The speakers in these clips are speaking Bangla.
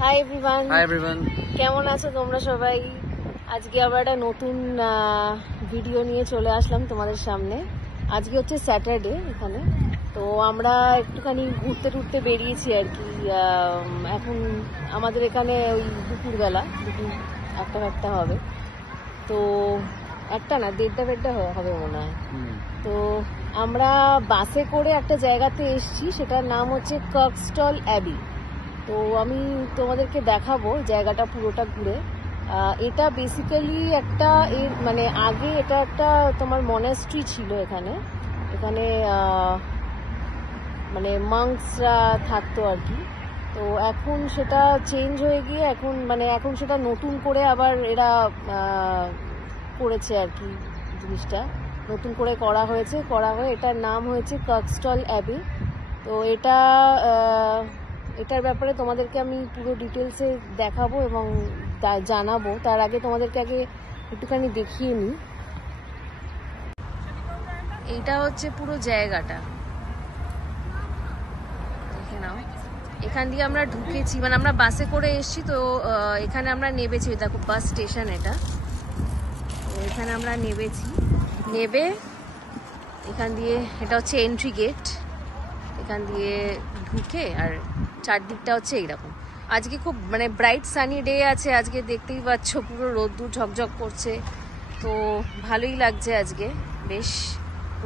Hi everyone. হাই এভরিওয়ান, কেমন আছো তোমরা সবাই? আজকে আবার একটা নতুন ভিডিও নিয়ে চলে আসলাম তোমাদের সামনে। আজকে হচ্ছে স্যাটারডে এখানে, তো আমরা একটুখানি ঘুরতে টুরতে বেরিয়েছি আর কি। এখন আমাদের এখানে ওই দুপুরবেলা, দুপুর একটা হবে, তো একটা না দেড়টা হবে মনে হয়। তো আমরা বাসে করে একটা জায়গাতে এসেছি, সেটার নাম হচ্ছে কার্কস্টল অ্যাবি। তো আমি তোমাদেরকে দেখাবো জায়গাটা পুরোটা ঘুরে। এটা বেসিক্যালি একটা মানে আগে এটা একটা তোমার মনাস্ট্রি ছিল এখানে। এখানে মানে মাংসরা থাকতো আর কি। তো এখন সেটা চেঞ্জ হয়ে গিয়ে এখন সেটা নতুন করে আবার এরা করেছে আর কি। জিনিসটা নতুন করে করা হয়ে এটার নাম হয়েছে কার্কস্টল অ্যাবি। তো এটার ব্যাপারে তোমাদেরকে আমি পুরো ডিটেলসে দেখাবো এবং জানাবো। তার আগে তোমাদেরকে একটুখানি দেখিয়ে নিই। এইটা হচ্ছে পুরো জায়গাটা, দেখে নাও। এখান দিয়ে আমরা ঢুকেছি, মানে আমরা বাসে করে এসেছি, তো এখানে আমরা নেবেছি। দেখো বাস স্টেশন এটা, তো এখানে আমরা নেবে এখান দিয়ে। এটা হচ্ছে এন্ট্রি গেট। এখান দিয়ে ঢুকে আর চারদিকটা হচ্ছে এইরকম। আজকে খুব মানে ব্রাইট সানি ডে আছে আজকে, দেখতেই পাচ্ছ পুরো রোদ্দুর ঝকঝক করছে, তো ভালোই লাগছে আজকে। বেশ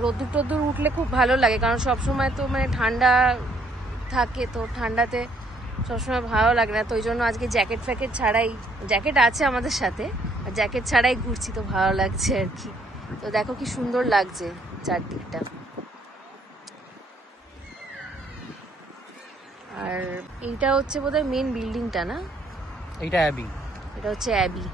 রোদ্দুর উঠলে খুব ভালো লাগে, কারণ সবসময় তো মানে ঠান্ডা থাকে, তো ঠান্ডাতে সবসময় ভালো লাগে না। তো ওই জন্য আজকে জ্যাকেট ফ্যাকেট ছাড়াই, জ্যাকেট আছে আমাদের সাথে, আর জ্যাকেট ছাড়াই ঘুরছি, তো ভালো লাগছে আর কি। তো দেখো কি সুন্দর লাগছে চারদিকটা। আর এইটা হচ্ছে বোধহয় মেন বিল্ডিংটা, না? এইটা অ্যাবি। এটা হচ্ছে অ্যাবি।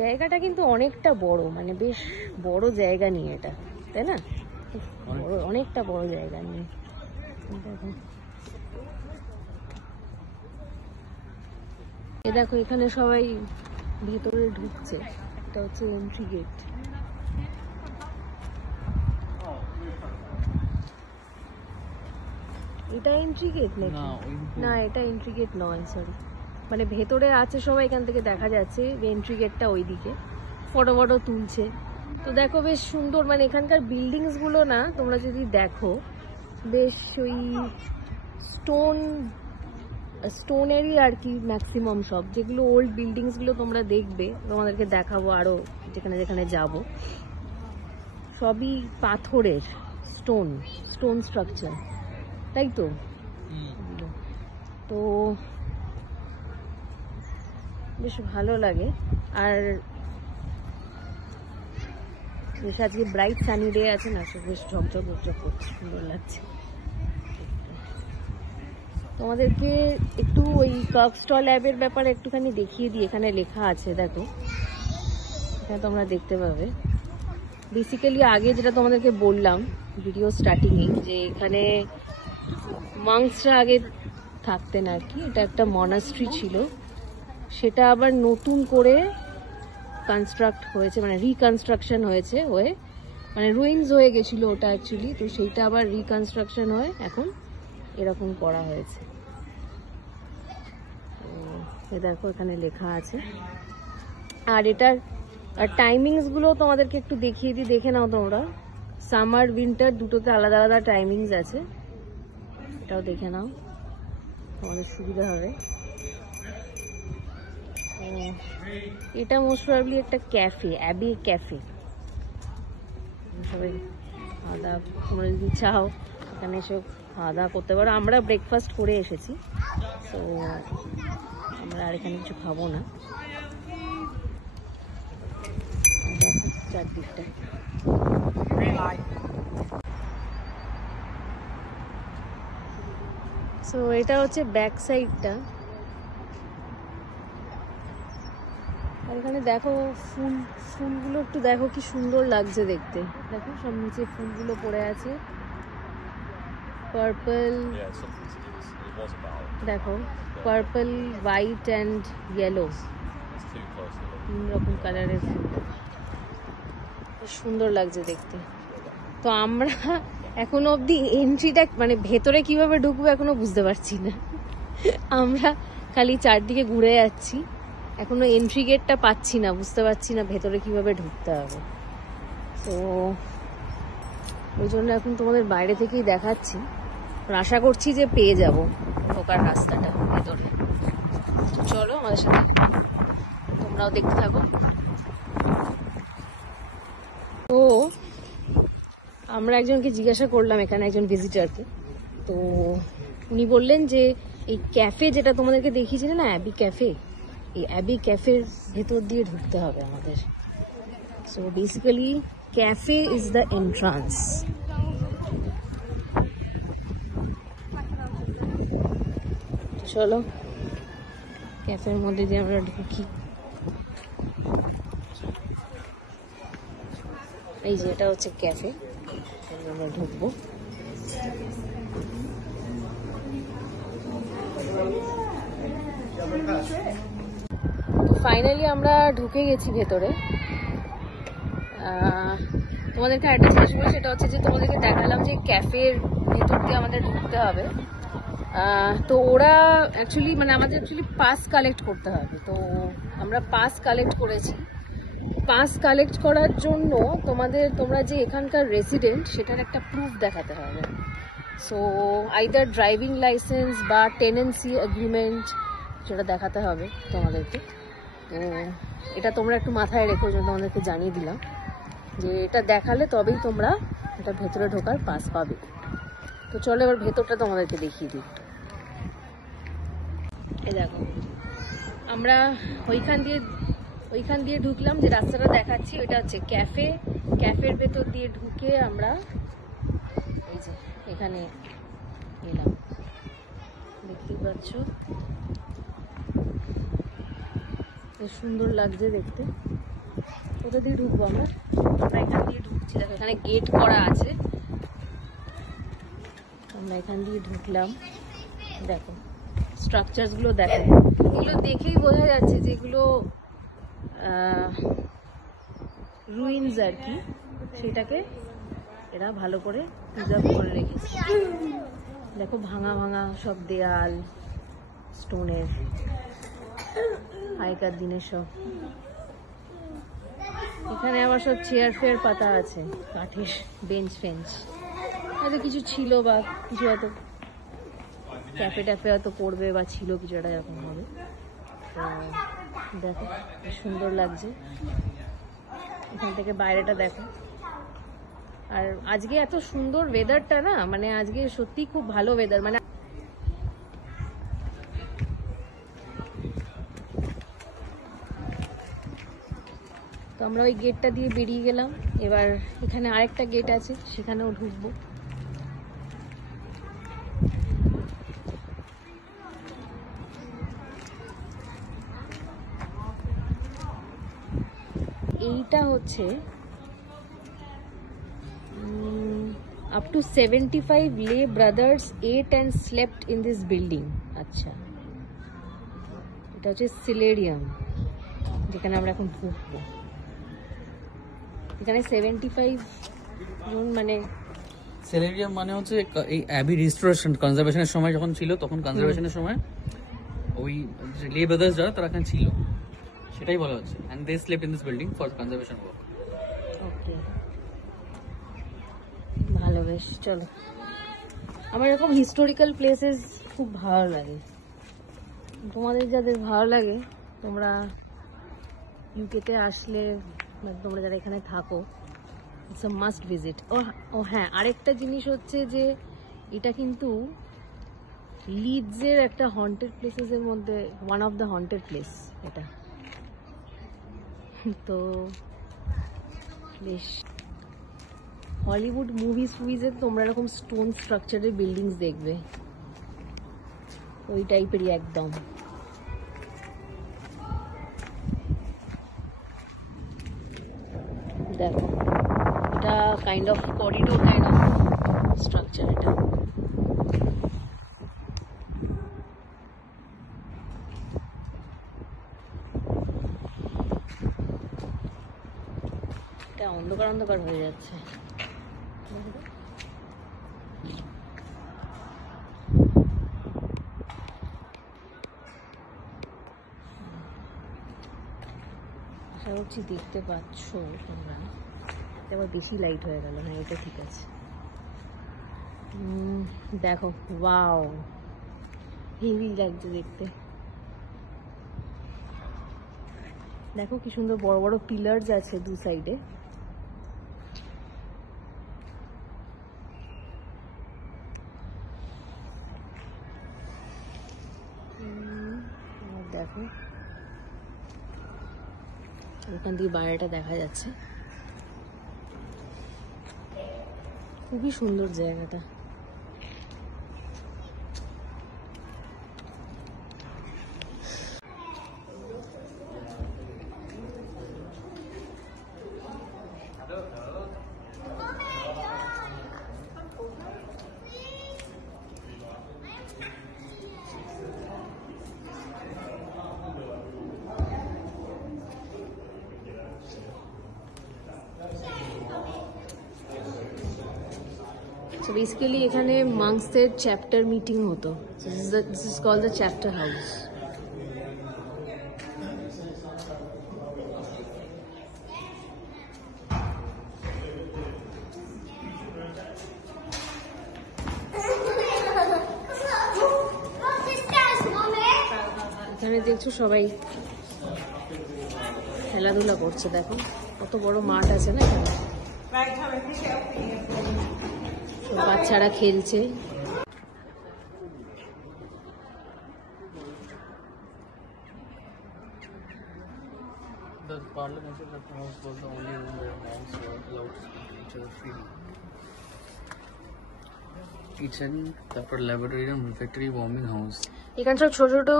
জায়গাটা কিন্তু অনেকটা বড়, মানে বেশ বড় জায়গা নিয়ে এটা, তাই না? অনেকটা বড় জায়গা নিয়ে। এ দেখো এখানে সবাই ভেতরে ঢুকছে। এটা হচ্ছে এন্ট্রি গেট। এটা এন্ট্রি গেট নাকি? না, এটা এন্ট্রি গেট নয়, সরি। মানে ভেতরে আছে সবাই, এখান থেকে দেখা যাচ্ছে এন্ট্রি গেটটা ওইদিকে। ফটো তুলছে। তো দেখো বেশ সুন্দর, মানে এখানকার বিল্ডিংস গুলো না, তোমরা যদি দেখো বেশ ওই স্টোনেরই আর কি ম্যাক্সিমাম। সব যেগুলো ওল্ড বিল্ডিংস গুলো তোমরা দেখবে, তোমাদেরকে দেখাবো আরো যেখানে যাব, সবই পাথরের, স্টোন স্ট্রাকচার, তাই তো? তো বেশ ভালো লাগে। আর বেশ আজকে ব্রাইট সানি ডে আছে না, বেশ ঝকঝক করছে, সুন্দর লাগছে। তোমাদেরকে একটু ওই কার্কস্টল অ্যাবের ব্যাপারে একটুখানি দেখিয়ে দিই। এখানে লেখা আছে, দেখো এখানে তোমরা দেখতে পাবে। বেসিক্যালি আগে যেটা তোমাদেরকে বললাম ভিডিও স্টার্টিংয়ে, যে এখানে মাংসরা আগে থাকতেন আর কি। এটা একটা মনাস্ট্রি ছিল, সেটা আবার নতুন করে কনস্ট্রাক্ট হয়েছে, মানে রিকনস্ট্রাকশন হয়েছে, মানে রুইন্স হয়ে গেছিল ওটা অ্যাকচুয়ালি। তো সেইটা আবার রিকনস্ট্রাকশন হয়ে এখন এরকম করা হয়েছে। তো দেখো এখানে লেখা আছে। আর এটার টাইমিংস গুলো তোমাদেরকে একটু দেখিয়ে দিই, দেখে নাও তোমরা। সামার উইন্টার দুটোতে আলাদা আলাদা টাইমিংস আছে, এটাও দেখে নাও, তোমাদের সুবিধা হবে। এটা মোস্ট প্রবাবলি একটা ক্যাফে, অ্যাবি ক্যাফে। সবাই খাওয়া দাওয়া, তোমরা যদি চাও এখানে এসে খাওয়া দাওয়া করতে পারো। আমরা ব্রেকফাস্ট করে এসেছি, তো আমরা আর এখানে কিছু খাবো না। চারদিকটা সো এটা হচ্ছে ব্যাক সাইডটা। আর এখানে দেখো ফুলগুলো একটু দেখো কি সুন্দর লাগছে দেখতে। দেখো সব নিচে ফুলগুলো পড়ে আছে। Purple, Yeah, it's something it was about. দেখো purple, white and yellow, It's too close to the তিন রকম কালারের ফুল, সুন্দর লাগছে দেখতে। তো আমরা এখনো অবধি এন্ট্রিটা মানে ভেতরে কিভাবে ঢুকবো এখনো বুঝতে পারছি না। আমরা খালি চারদিকে ঘুরে যাচ্ছি, এখনো এন্ট্রি গেটটা পাচ্ছি না, বুঝতে পারছি না ভেতরে কিভাবে ঢুকতে হবে। তো ওই জন্য এখন তোমাদের বাইরে থেকেই দেখাচ্ছি, আশা করছি যে পেয়ে যাব ঢোকার রাস্তাটা ভেতরে। চলো আমাদের সাথে, তোমরাও দেখতে থাকো। তো আমরা একজনকে জিজ্ঞাসা করলাম, এখানে একজন ভিজিটারকে, তো উনি বললেন যে এই ক্যাফে যেটা তোমাদেরকে দেখিয়েছিলেন না, অ্যাবি ক্যাফে, এই অ্যাবি ক্যাফের ভেতর দিয়ে ঢুকতে হবে আমাদের। So basically cafe is the entrance. চলো ক্যাফের মধ্যে দিয়ে আমরা ঢুকি। এই যে এটা হচ্ছে ক্যাফে, আমরা ঢুকবো। ফাইনালি আমরা ঢুকে গেছি ভেতরে। তোমাদেরকে একটা জিনিস বলি, সেটা হচ্ছে যে তোমাদেরকে দেখালাম যে ক্যাফের ভেতর দিয়ে আমাদের ঢুকতে হবে। তো ওরা অ্যাকচুয়ালি মানে আমাদের পাস কালেক্ট করতে হবে। তো আমরা পাস কালেক্ট করেছি। পাস কালেক্ট করার জন্য তোমরা যে এখানকার রেসিডেন্ট সেটার একটা প্রুফ দেখাতে হবে। সো আইদার ড্রাইভিং লাইসেন্স বা টেনেন্সি এগ্রিমেন্ট, সেটা দেখাতে হবে তোমাদেরকে। তো এটা তোমরা একটু মাথায় রেখো, জন্য তোমাদেরকে জানিয়ে দিলাম যে এটা দেখালে তবেই তোমরা এটা ভেতরে ঢোকার পাস পাবে। তো চলো এবার ভেতরটা তোমাদেরকে দেখিয়ে দিই। এই দেখো, আমরা ওইখান দিয়ে ঢুকলাম, যে রাস্তাটা দেখাচ্ছি ওইটা হচ্ছে ক্যাফে। ক্যাফের ভেতর দিয়ে ঢুকে আমরা এই যে এখানে এলাম, দেখতেই পাচ্ছ বেশ সুন্দর লাগছে দেখতে। কোথা দিয়ে ঢুকবো আমরা এখান দিয়ে ঢুকছি। দেখো এখানে গেট করা আছে, আমরা এখান দিয়ে ঢুকলাম। দেখো স্ট্রাকচারস গুলো দেখো, এগুলো দেখেই বোঝা যাচ্ছে যে এগুলো রুইনস আর কি, সেটাকে এরা ভালো করে প্রিজার্ভ করে রেখেছে। দেখো ভাঙা ভাঙা সব দেয়াল, স্টোনের, আগেকার দিনের সব। এখানে আবার সব চেয়ার ফেয়ার পাতা আছে, কাঠের বেঞ্চ ফেঞ্চ, হয়তো কিছু ছিল বা কিছু হয়তো ক্যাফে ট্যাফে হয়তো পড়বে বা ছিল কিছু একটা এরকম হবে। তো দেখো সুন্দর লাগছে, এখান থেকে বাইরেটা দেখো। আর আজকে এত সুন্দর ওয়েদারটা না, মানে আজকে সত্যি খুব ভালো ওয়েদার। মানে তো আমরা ওই গেটটা দিয়ে বেরিয়ে গেলাম। এবার এখানে আরেকটা গেট আছে, সেখানেও ঢুকবো। এইটা হচ্ছে up to 75 lay brothers ate and slept in this building। আচ্ছা, এটা হচ্ছে সিলেরিয়াম, যেখানে আমরা এখন ঢুকবো। এখানে 75 জন, মানে সিলেরিয়াম মানে হচ্ছে এই অ্যাবি রিস্টোরেশন কনজারভেশনের সময় যখন ছিল, তখন কনজারভেশনের সময় ওই লে ব্রাদার্স যারা তারা এখানে ছিল, সেটাই বলা হচ্ছে। And they slept in this building for conservation work. Okay, ভালো, বেশ। চলো, আমার এরকম হিস্টোরিক্যাল প্লেসেস খুব ভালো লাগে। তোমাদের যাদের ভালো লাগে, তোমরা ইউকেতে আসলে, তোমরা যারা এখানে থাকো, ইটস আ মাস্ট ভিজিট। ও হ্যাঁ, আরেকটা জিনিস হচ্ছে যে এটা কিন্তু লিডসের একটা হন্টেড প্লেসেসের মধ্যে one of the haunted place এটা। তো বেশ, হলিউড মুভিজে তোমরা এরকম স্টোন স্ট্রাকচারের বিল্ডিংস দেখবে, ওই টাইপেরই একদম। দেখো, এটা kind of corridor kind of structure এটা। অন্ধকার অন্ধকার হয়ে যাচ্ছে। আশা করছি দেখতে পাচ্ছ তোমরা। এবার বেশি লাইট হয়ে গেল, না এটা ঠিক আছে। দেখো, ওয়াও, হেভি লাগছে দেখতে। দেখো কি সুন্দর বড় বড় পিলার্স আছে দু সাইডে। দেখো ওখান দিয়ে বাইরেটা দেখা যাচ্ছে, খুবই সুন্দর জায়গাটা। So basically এখানে মাংসদের চ্যাপ্টার মিটিং হতো। This is called the chapter house. এখানে দেখছো সবাই খেলাধুলা করছে, দেখো কত বড় মাঠ আছে না এখানে, বাচ্চারা খেলছে। The parliamentary house was the only room where monks were allowed to speak to each other freely. Kitchen, তারপর ল্যাবরেটরি রুম, রিফেক্টরি, ওয়ার্মিং হাউস। এখানে সব ছোট ছোট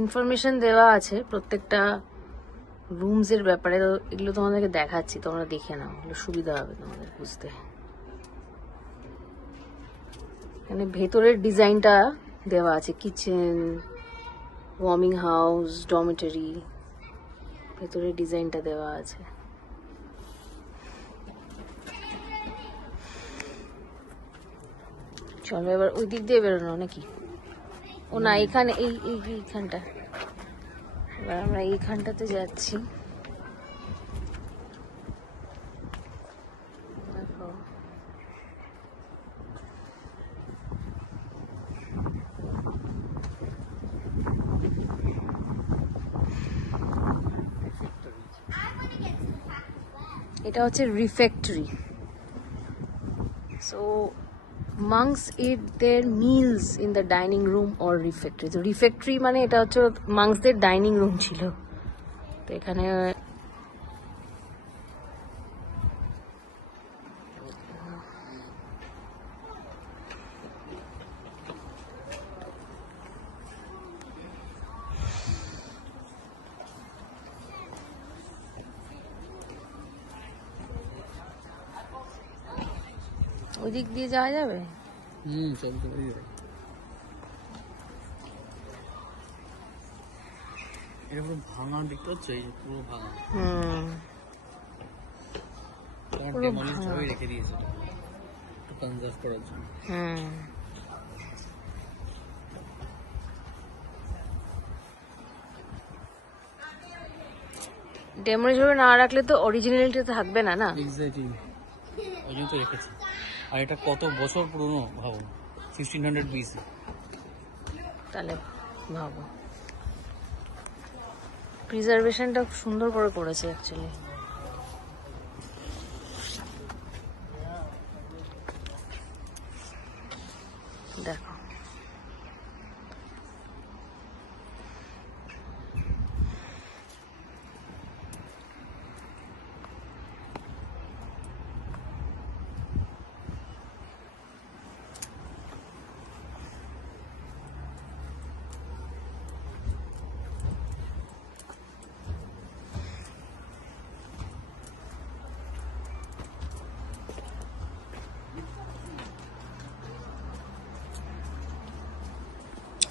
ইনফরমেশন দেওয়া আছে প্রত্যেকটা রুমস এর ব্যাপারে। তো এগুলো তোমাদেরকে দেখাচ্ছি, তোমরা দেখে নাও, এগুলো সুবিধা হবে তোমাদের বুঝতে। এখানে ভেতরের ডিজাইনটা দেওয়া আছে, কিচেন, ওয়ার্মিং হাউস, ডরমিটরি, ভেতরের ডিজাইনটা দেওয়া আছে। চলো এবার ওই দিক দিয়ে বেরোনো নাকি? ও না, এখানে এইখানটা, এবার আমরা এইখানটাতে যাচ্ছি। দেখো এটা হচ্ছে refectory. So monks eat their meals in the dining room or refectory. So refectory মানে এটা হচ্ছে monksদের ডাইনিং রুম ছিল। তো এখানে ওই দিক দিয়ে যাওয়া যাবে। চলতে পারি। এটা পুরো ভাঙা, দেখতে হচ্ছে পুরো ভাঙা, ডেমোলিশ ভাবে রেখে দিয়েছে একটু কনজার্ভ করার জন্য। ডেমোলিশ ভাবে না রাখলে তো অরিজিনালিটি থাকবে না, না? এক্স্যাক্টলি, ওই জন্য তো রেখেছে। আর এটা কত বছর পুরনো ভাবো, 1600 BC। তাহলে ভাবো, প্রিজার্ভেশনটা সুন্দর করে করেছে অ্যাকচুয়ালি। দেখো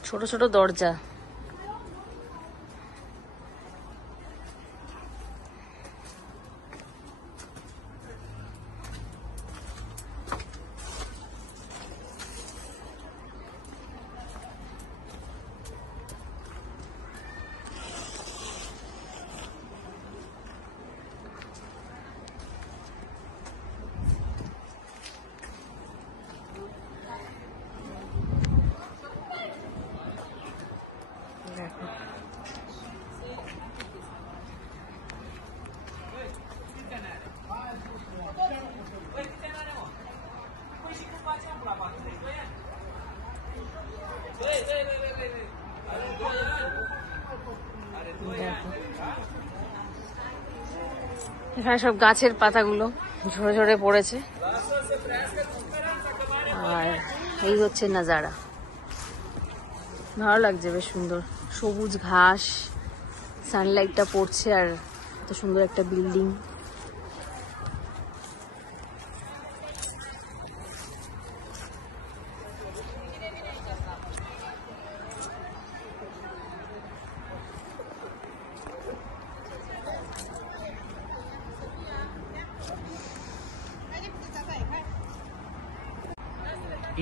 ছোট ছোট দরজা। এখানে সব গাছের পাতাগুলো ঝরে ঝরে পড়েছে। আর এই হচ্ছে নাজারা, ভালো লাগছে, বেশ সুন্দর সবুজ ঘাস, সানলাইটটা পড়ছে, আর এত সুন্দর একটা বিল্ডিং।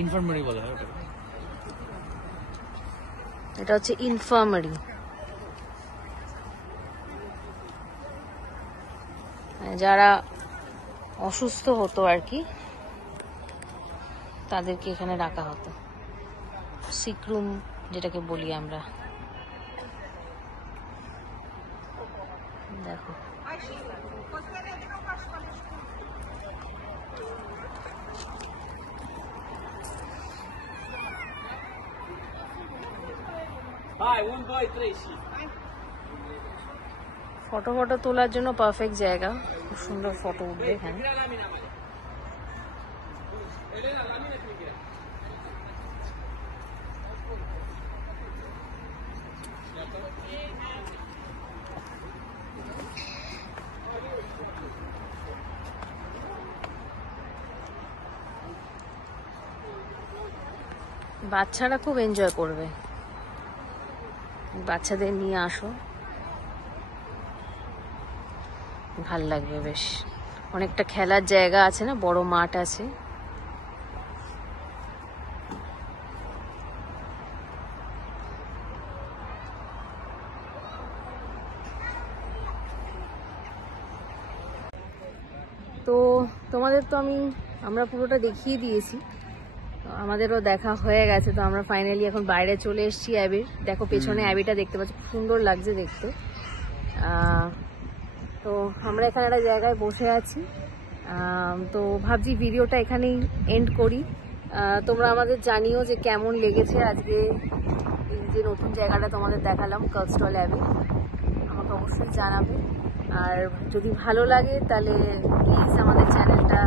ইনফার্মারি বলা হয় ওটাকে। এটা হচ্ছে ইনফার্মারি, যারা অসুস্থ হতো আর কি তাদেরকে এখানে রাখা হতো, সিক রুম যেটাকে বলি আমরা। দেখো ফটো তোলার জন্য পারফেক্ট জায়গা, খুব সুন্দর ফটো উঠবে এখানে। বাচ্চারা খুব এনজয় করবে, বাচ্চাদের নিয়ে আসো, ভাল লাগবে বেশ। অনেকটা খেলার জায়গা আছে না, বড় মাঠ আছে। তো তোমাদের তো আমরা পুরোটা দেখিয়ে দিয়েছি, আমাদেরও দেখা হয়ে গেছে। তো আমরা ফাইনালি এখন বাইরে চলে এসেছি অ্যাবির। দেখো পেছনে অ্যাবিটা দেখতে পাচ্ছি, খুব সুন্দর লাগছে দেখতে। তো আমরা এখানে একটা জায়গায় বসে আছি। তো ভাবছি ভিডিওটা এখানেই এন্ড করি। তোমরা আমাদের জানিও যে কেমন লেগেছে আজকে এই যে নতুন জায়গাটা তোমাদের দেখালাম, কার্কস্টল অ্যাবি। আমাকে অবশ্যই জানাবে, আর যদি ভালো লাগে তাহলে প্লিজ আমাদের চ্যানেলটা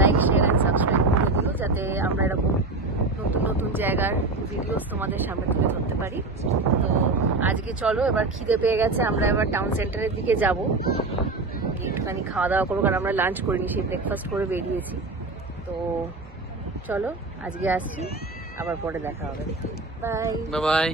লাইক, শেয়ার অ্যান্ড সাবস্ক্রাইব করে দিও, যাতে আমরা এরকম নতুন নতুন জায়গার ভিডিওস তোমাদের সামনে তুলে ধরতে পারি। তো আজকে চলো, এবার খিদে পেয়ে গেছে, আমরা এবার টাউন সেন্টারের দিকে যাব, একটুখানি খাওয়া দাওয়া করবো, কারণ আমরা লাঞ্চ করিনি, সেই ব্রেকফাস্ট করে বেরিয়েছি। তো চলো আজকে আসছি, আবার পরে দেখা হবে। Bye bye.